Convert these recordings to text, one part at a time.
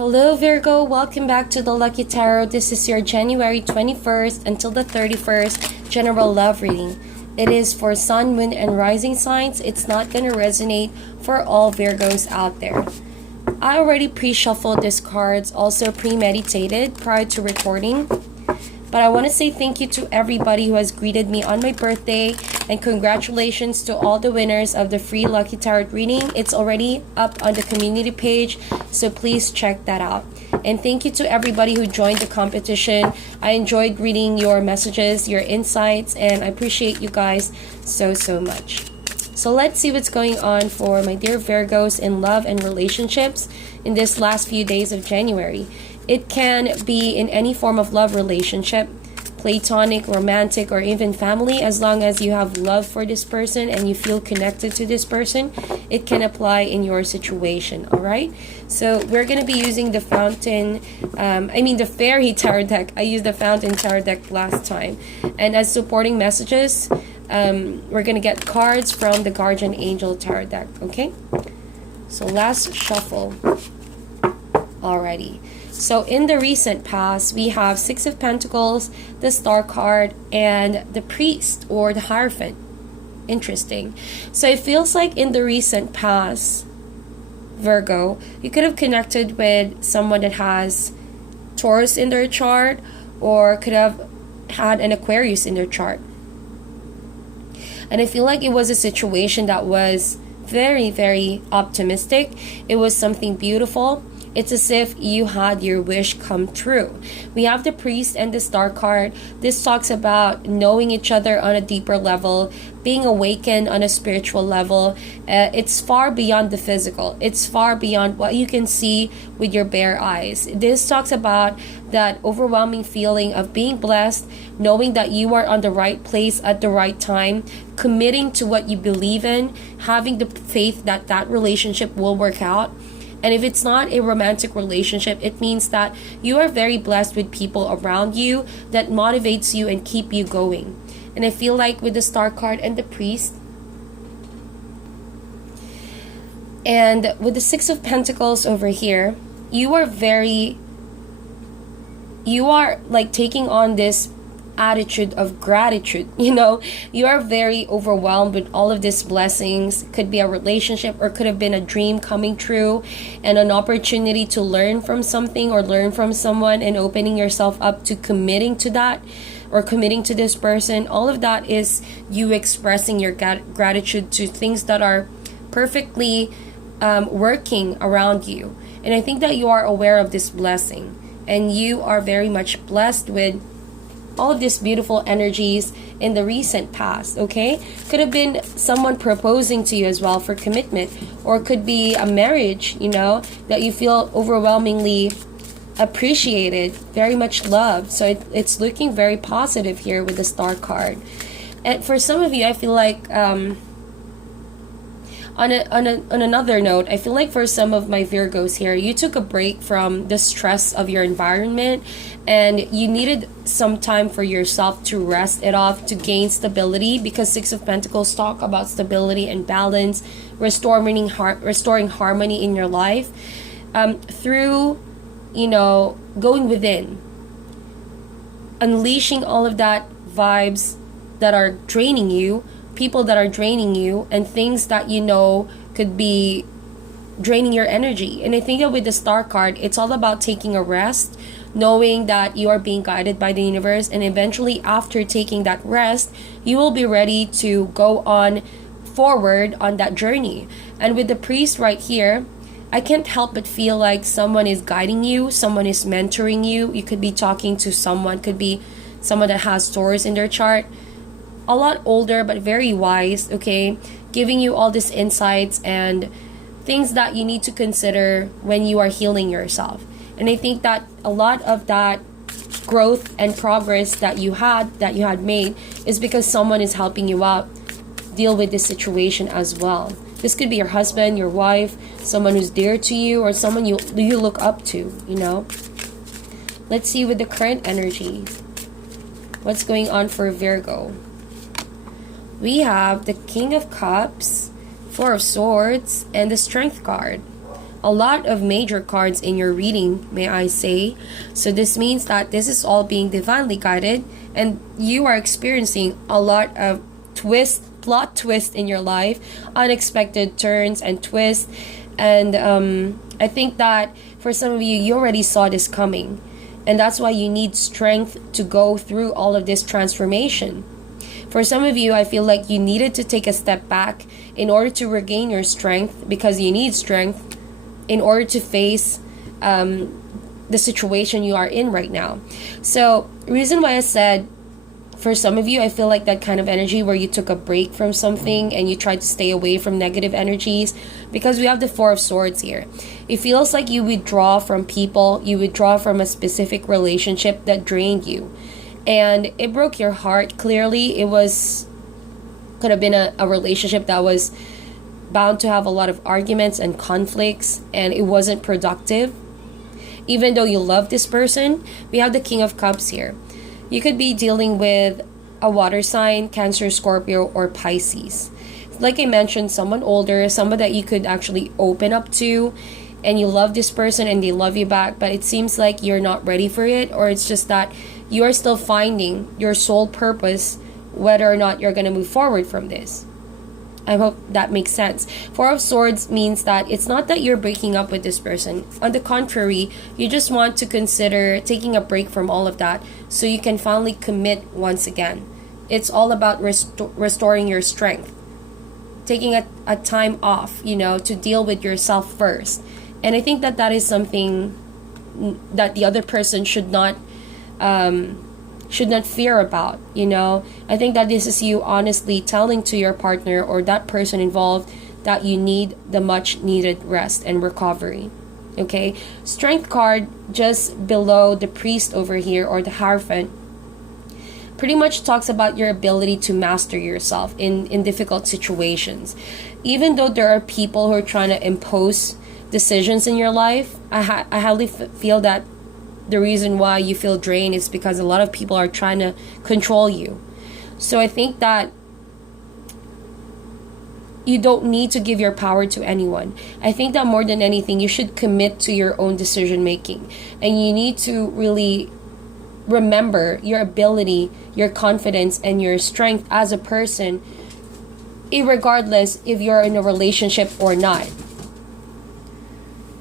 Hello Virgo, welcome back to the Lucky Tarot. This is your January 21st until the 31st general love reading. It is for Sun, Moon, and Rising signs. It's not going to resonate for all Virgos out there. I already pre-shuffled these cards, also premeditated prior to recording. But I want to say thank you to everybody who has greeted me on my birthday, and congratulations to all the winners of the free Lucky Tarot reading. It's already up on the community page, so please check that out. And thank you to everybody who joined the competition. I enjoyed reading your messages, your insights, and I appreciate you guys so much. So let's see what's going on for my dear Virgos in love and relationships in this last few days of January. It can be in any form of love relationship, platonic, romantic, or even family. As long as you have love for this person and you feel connected to this person, it can apply in your situation, all right? So we're going to be using the the Fairy Tarot deck. I used the Fountain Tarot deck last time. And as supporting messages, we're going to get cards from the Guardian Angel Tarot deck, okay? So last shuffle already. So in the recent past, we have Six of Pentacles, the Star card, and the Priest or the Hierophant. Interesting. So it feels like in the recent past, Virgo, you could have connected with someone that has Taurus in their chart, or could have had an Aquarius in their chart. And I feel like it was a situation that was very optimistic. It was something beautiful. It's as if you had your wish come true. We have the Priest and the Star card. This talks about knowing each other on a deeper level, being awakened on a spiritual level. It's far beyond the physical. It's far beyond what you can see with your bare eyes. This talks about that overwhelming feeling of being blessed, knowing that you are on the right place at the right time, committing to what you believe in, having the faith that that relationship will work out. And if it's not a romantic relationship, it means that you are very blessed with people around you that motivates you and keep you going. And I feel like with the Star card and the Priest, and with the Six of Pentacles over here, you are like taking on this attitude of gratitude. You are very overwhelmed with all of these blessings. Could be a relationship, or could have been a dream coming true, and an opportunity to learn from something or learn from someone, and opening yourself up to committing to that or committing to this person. All of that is you expressing your gratitude to things that are perfectly working around you. And I think that you are aware of this blessing, and you are very much blessed with all of these beautiful energies in the recent past, okay? Could have been someone proposing to you as well for commitment, or could be a marriage, that you feel overwhelmingly appreciated, very much loved. So it's looking very positive here with the Star card. And for some of you, I feel like on another note, I feel like for some of my Virgos here, you took a break from the stress of your environment, and you needed some time for yourself to rest it off, to gain stability, because Six of Pentacles talk about stability and balance, restoring harmony in your life, through going within, unleashing all of that vibes that are draining you, people that are draining you, and things that could be draining your energy. And I think that with the Star card, it's all about taking a rest, knowing that you are being guided by the universe, and eventually after taking that rest, you will be ready to go on forward on that journey. And with the Priest right here, I can't help but feel like someone is guiding you, someone is mentoring you. You could be talking to someone, could be someone that has Taurus in their chart, a lot older but very wise, okay, giving you all these insights and things that you need to consider when you are healing yourself. And I think that a lot of that growth and progress that you had made is because someone is helping you out deal with this situation as well. This could be your husband, your wife, someone who's dear to you, or someone you look up to, Let's see with the current energy, what's going on for Virgo. We have the King of Cups, Four of Swords, and the Strength card. a lot of major cards in your reading, may I say. So this means that this is all being divinely guided, and you are experiencing a lot of plot twist in your life, unexpected turns and twists. And I think that for some of you, you already saw this coming, and that's why you need strength to go through all of this transformation. For some of you, I feel like you needed to take a step back in order to regain your strength, because you need strength in order to face the situation you are in right now. So, reason why I said, for some of you, I feel like that kind of energy where you took a break from something and you tried to stay away from negative energies, because we have the Four of Swords here. It feels like you withdraw from people, you withdraw from a specific relationship that drained you. And it broke your heart. Clearly, could have been a relationship that was bound to have a lot of arguments and conflicts, and it wasn't productive. Even though you love this person, we have the King of Cups here. You could be dealing with a water sign, Cancer, Scorpio, or Pisces. Like I mentioned, someone older, someone that you could actually open up to, and you love this person and they love you back, but it seems like you're not ready for it, or it's just that you're still finding your sole purpose, whether or not you're going to move forward from this. I hope that makes sense. Four of Swords means that it's not that you're breaking up with this person. On the contrary, you just want to consider taking a break from all of that so you can finally commit once again. It's all about restoring your strength. Taking a time off, to deal with yourself first. And I think that is something that the other person should not fear about. I think that this is you honestly telling to your partner or that person involved that you need the much needed rest and recovery. Okay, Strength card just below the Priest over here, or the Hierophant, pretty much talks about your ability to master yourself in difficult situations. Even though there are people who are trying to impose decisions in your life, I highly feel that the reason why you feel drained is because a lot of people are trying to control you. So I think that you don't need to give your power to anyone. I think that more than anything, you should commit to your own decision making. And you need to really remember your ability, your confidence, and your strength as a person, irregardless if you're in a relationship or not.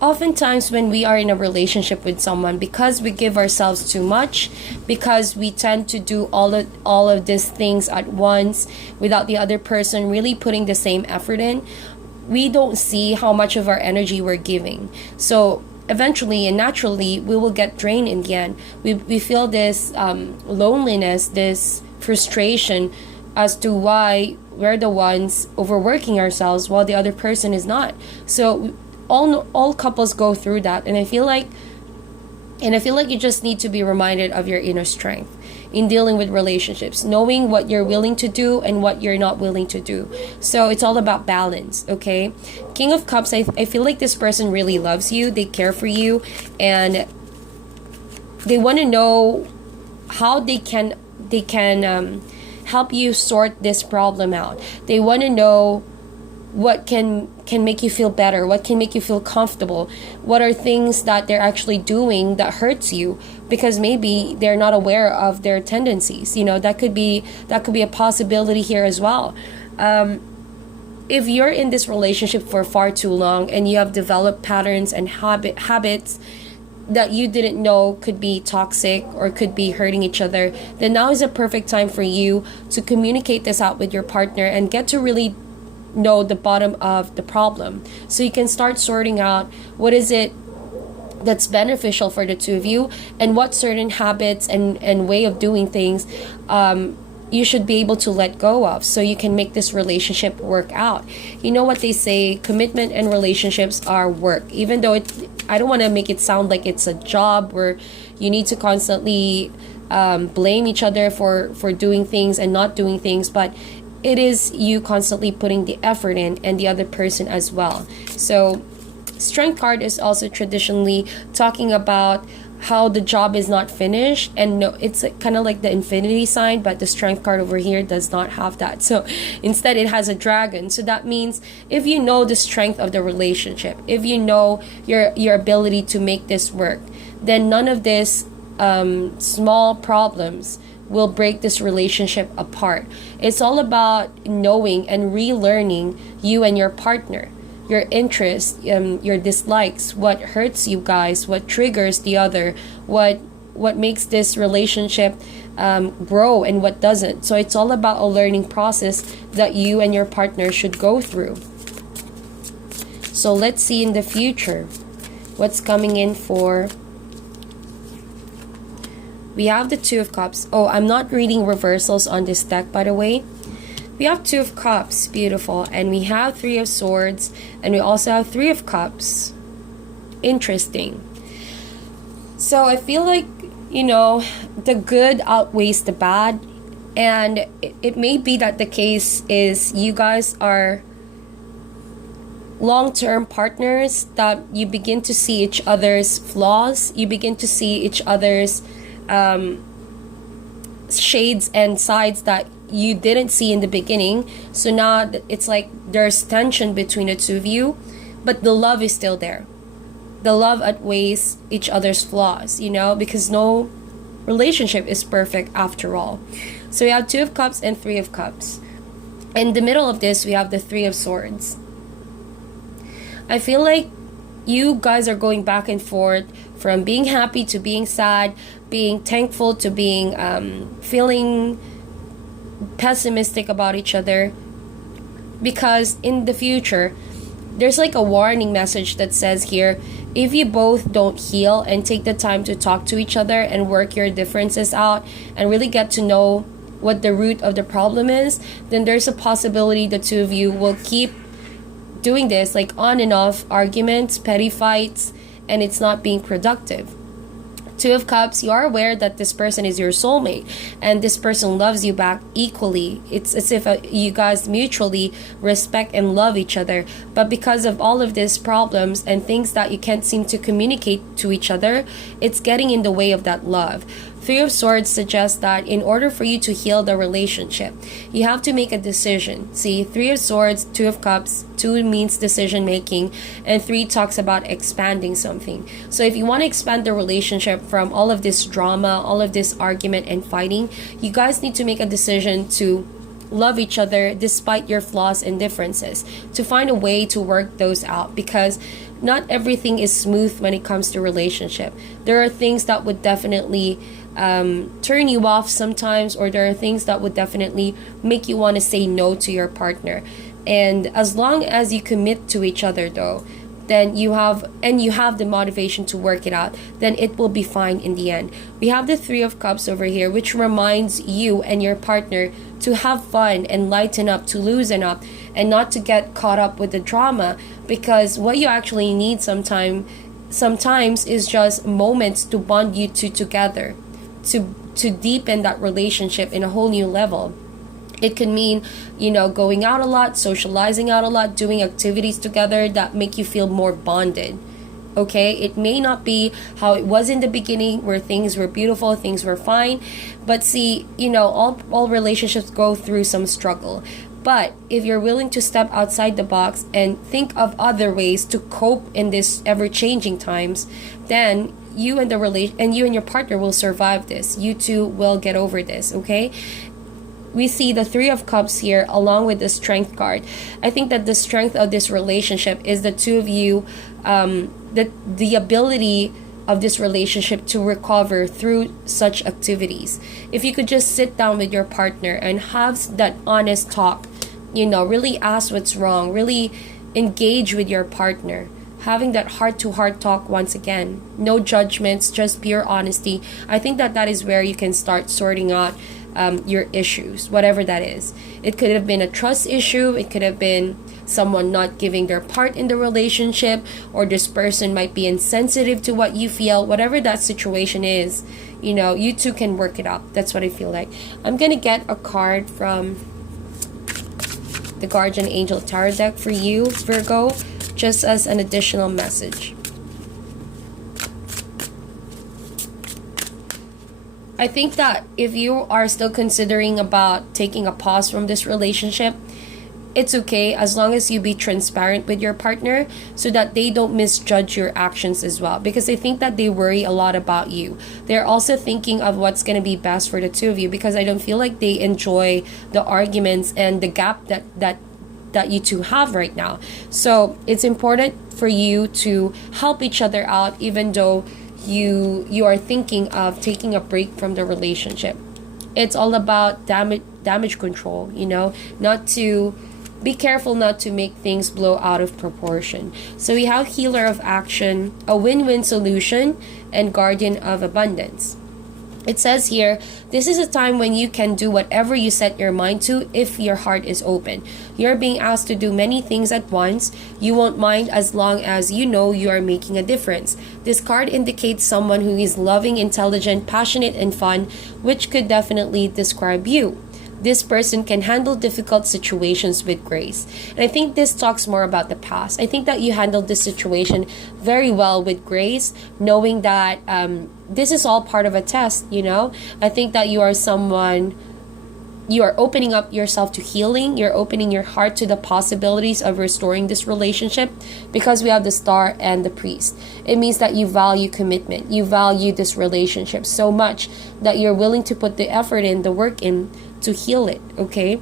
Oftentimes when we are in a relationship with someone, because we give ourselves too much, because we tend to do all of these things at once without the other person really putting the same effort in, we don't see how much of our energy we're giving. So eventually and naturally, we will get drained in the end. We feel this loneliness, this frustration as to why we're the ones overworking ourselves while the other person is not. So all couples go through that, and I feel like you just need to be reminded of your inner strength in dealing with relationships, knowing what you're willing to do and what you're not willing to do. So it's all about balance. Okay, King of Cups, I feel like this person really loves you, they care for you, and they want to know how they can help you sort this problem out. They want to know what can make you feel better, what can make you feel comfortable, what are things that they're actually doing that hurts you, because maybe they're not aware of their tendencies. That could be a possibility here as well. If you're in this relationship for far too long and you have developed patterns and habits that you didn't know could be toxic or could be hurting each other, then now is a perfect time for you to communicate this out with your partner and get to really know the bottom of the problem, so you can start sorting out what is it that's beneficial for the two of you, and what certain habits and way of doing things you should be able to let go of, so you can make this relationship work out. You know what they say, commitment and relationships are work. Even though I don't want to make it sound like it's a job where you need to constantly blame each other for doing things and not doing things, but it is you constantly putting the effort in, and the other person as well. So Strength card is also traditionally talking about how the job is not finished, and no, it's kind of like the infinity sign, but the strength card over here does not have that. So instead it has a dragon. So that means if you know the strength of the relationship, if you know your ability to make this work, then none of this small problems will break this relationship apart. It's all about knowing and relearning you and your partner, your interests, your dislikes, what hurts you guys, what triggers the other, what makes this relationship grow and what doesn't. So it's all about a learning process that you and your partner should go through. So let's see in the future what's coming in for. We have the Two of Cups. Oh, I'm not reading reversals on this deck, by the way. We have Two of Cups, beautiful, and we have Three of Swords, and we also have Three of Cups. Interesting. So I feel like, the good outweighs the bad, and it may be that the case is you guys are long-term partners, that you begin to see each other's flaws, you begin to see each other's shades and sides that you didn't see in the beginning. So now it's like there's tension between the two of you, but the love is still there. The love outweighs each other's flaws, because no relationship is perfect after all. So we have Two of Cups and Three of Cups. In the middle of this, we have the Three of Swords. I feel like you guys are going back and forth from being happy to being sad, being thankful to being feeling pessimistic about each other, because in the future there's like a warning message that says here, if you both don't heal and take the time to talk to each other and work your differences out and really get to know what the root of the problem is, then there's a possibility the two of you will keep doing this, like on and off arguments, petty fights, and it's not being productive. Two of Cups, you are aware that this person is your soulmate and this person loves you back equally. It's as if you guys mutually respect and love each other, but because of all of these problems and things that you can't seem to communicate to each other, it's getting in the way of that love. Three of Swords suggests that in order for you to heal the relationship, you have to make a decision. See, Three of Swords, Two of Cups, two means decision making, and three talks about expanding something. So if you want to expand the relationship from all of this drama, all of this argument and fighting, you guys need to make a decision to love each other despite your flaws and differences, to find a way to work those out, because not everything is smooth when it comes to relationship. There are things that would definitely turn you off sometimes, or there are things that would definitely make you want to say no to your partner. And as long as you commit to each other though, then you have the motivation to work it out, then it will be fine in the end. We have the Three of Cups over here, which reminds you and your partner to have fun and lighten up, to loosen up, and not to get caught up with the drama, because what you actually need sometimes is just moments to bond you two together, to deepen that relationship in a whole new level. It could mean, going out a lot, socializing out a lot, doing activities together that make you feel more bonded. Okay, it may not be how it was in the beginning where things were beautiful, things were fine, but see, all relationships go through some struggle. But if you're willing to step outside the box and think of other ways to cope in this ever-changing times, then you and your partner will survive this. You two will get over this, okay? We see the Three of Cups here along with the Strength card. I think that the strength of this relationship is the two of you, the ability of this relationship to recover through such activities. If you could just sit down with your partner and have that honest talk, really ask what's wrong, really engage with your partner, having that heart-to-heart talk once again, no judgments, just pure honesty. I think that is where you can start sorting out your issues, whatever that is. It could have been a trust issue, it could have been someone not giving their part in the relationship, or this person might be insensitive to what you feel. Whatever that situation is, you two can work it out. That's what I feel like. I'm gonna get a card from the Guardian Angel Tarot deck for you, Virgo. just as an additional message. I think that if you are still considering about taking a pause from this relationship, it's okay as long as you be transparent with your partner so that they don't misjudge your actions as well, because I think that they worry a lot about you. They're also thinking of what's going to be best for the two of you, because I don't feel like they enjoy the arguments and the gap that you two have right now. So it's important for you to help each other out, even though you are thinking of taking a break from the relationship. It's all about damage control, not to be careful not to make things blow out of proportion. So we have healer of action, a win-win solution, and guardian of abundance. It says here, this is a time when you can do whatever you set your mind to if your heart is open. You're being asked to do many things at once. You won't mind as long as you know you are making a difference. This card indicates someone who is loving, intelligent, passionate, and fun, which could definitely describe you. This person can handle difficult situations with grace. And I think this talks more about the past. I think that you handled this situation very well with grace, knowing that this is all part of a test, I think that you are someone, you are opening up yourself to healing. You're opening your heart to the possibilities of restoring this relationship, because we have the star and the priest. It means that you value commitment. You value this relationship so much that you're willing to put the effort in, the work in, to heal it, okay?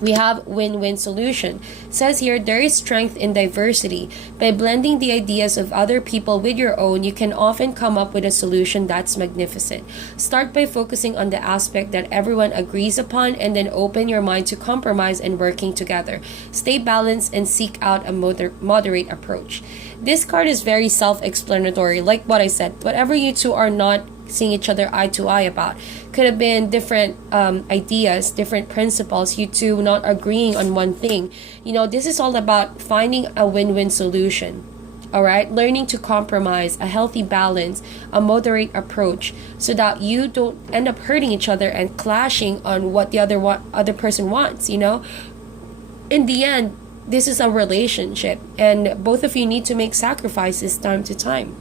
We have win-win solution. It says here, there is strength in diversity. By blending the ideas of other people with your own, you can often come up with a solution that's magnificent. Start by focusing on the aspect that everyone agrees upon, and then open your mind to compromise and working together. Stay balanced and seek out a moderate approach. This card is very self-explanatory. Like what I said, whatever you two are not seeing each other eye to eye about, could have been different ideas, different principles, you two not agreeing on one thing. This is all about finding a win-win solution. All right, learning to compromise, a healthy balance, a moderate approach, so that you don't end up hurting each other and clashing on what the other person wants. In the end, this is a relationship, and both of you need to make sacrifices time to time.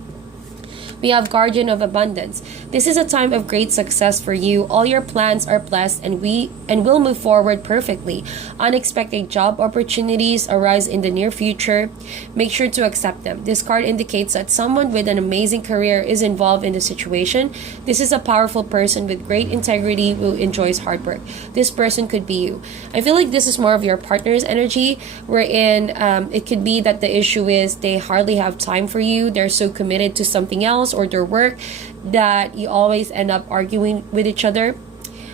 We have guardian of abundance. This is a time of great success for you. All your plans are blessed and will move forward perfectly. Unexpected job opportunities arise in the near future. Make sure to accept them. This card indicates that someone with an amazing career is involved in the situation. This is a powerful person with great integrity who enjoys hard work. This person could be you. I feel like this is more of your partner's energy, wherein it could be that the issue is they hardly have time for you. They're so committed to something else or their work that you always end up arguing with each other.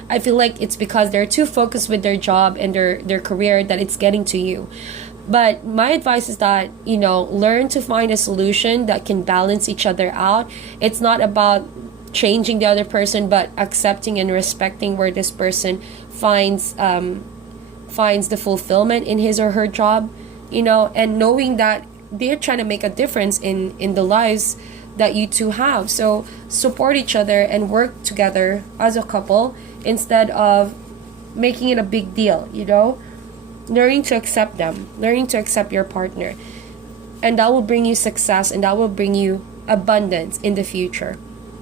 I feel like it's because they're too focused with their job and their career that it's getting to you. But my advice is that, learn to find a solution that can balance each other out. It's not about changing the other person, but accepting and respecting where this person finds the fulfillment in his or her job, and knowing that they're trying to make a difference in the lives that you two have. So support each other and work together as a couple instead of making it a big deal, learning to accept them, learning to accept your partner, and that will bring you success, and that will bring you abundance in the future.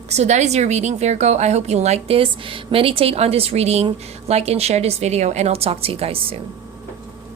So that is your reading, Virgo. I hope you like this. Meditate on this reading, like and share this video, and I'll talk to you guys soon.